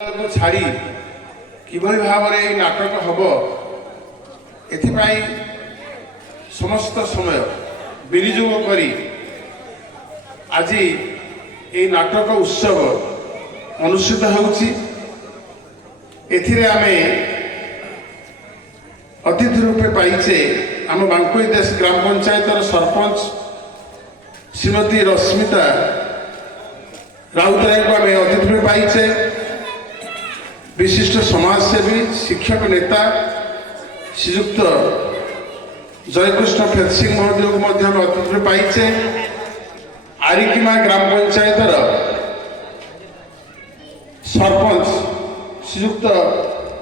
छाड़ी किभଳି भाव में नाटक हम एथिपाई समस्त समय विनियोग करी आज ये नाटक उत्सव अनुष्ठित होउछि। एथिरे आमे अतिथि रूपे पाइचे आम बांकुई देश ग्राम पंचायत सरपंच श्रीमती रश्मिता राउतराय को आम अतिथि रूपे पाइचे। विशिष्ट समाजसेवी शिक्षक नेता श्रीयुक्त जयकृष्ण फेदसिंह महोदय को अतिथि पाइचे। आरिकिमा ग्राम पंचायत सरपंच श्रीयुक्त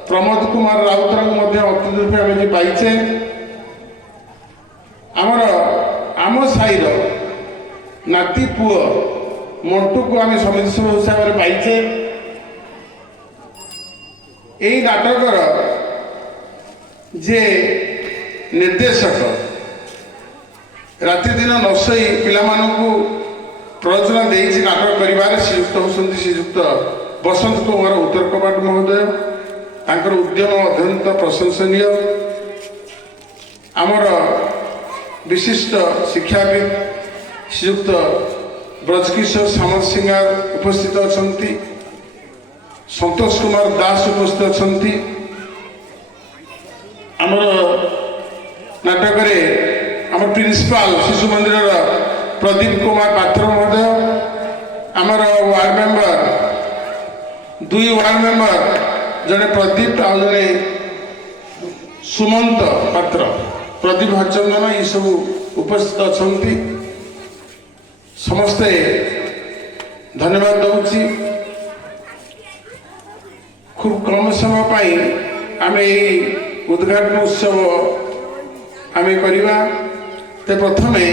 प्रमोद कुमार राउतर को अतिथि रूपे पाइचे। आम साईर नाती पुओ मंटू को आम समिति सभ्य हिसाब से पाइचे। यही नाटकर जे निर्देशक राति दिन नशई पिलामानंकु प्ररोचना देइछि नाटक करिबार श्रीयुक्त होसंती श्रीयुक्त बसंत कुमार उत्तर कबाट महोदय। तांकर उद्यम अत्यंत प्रशंसनीय। आमर विशिष्ट शिक्षाविद श्रीयुक्त ब्रजकिशोर सामंत सिंगार उपस्थित अछंती। संतोष कुमार दास उपस्थित अछंती। आमर नाटक आम प्रिंसिपाल शिशु मंदिर प्रदीप कुमार पात्र महोदय, आमर वार्ड मेंबर दुई वार्ड मेंबर जड़े प्रदीप आ जड़े सुमंत पात्र प्रदीप हरचंदन ये सब उपस्थित अछंती। समस्ते धन्यवाद दूची। खूब कम समय पाई आम उद्घाटन उत्सव आम करवा। तो प्रथमे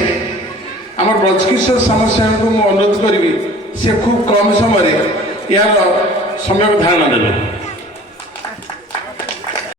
आम ब्रजकिशोर समस्या को मुझे अनुरोध करी से खूब कम समय यार समय धारणा देवे।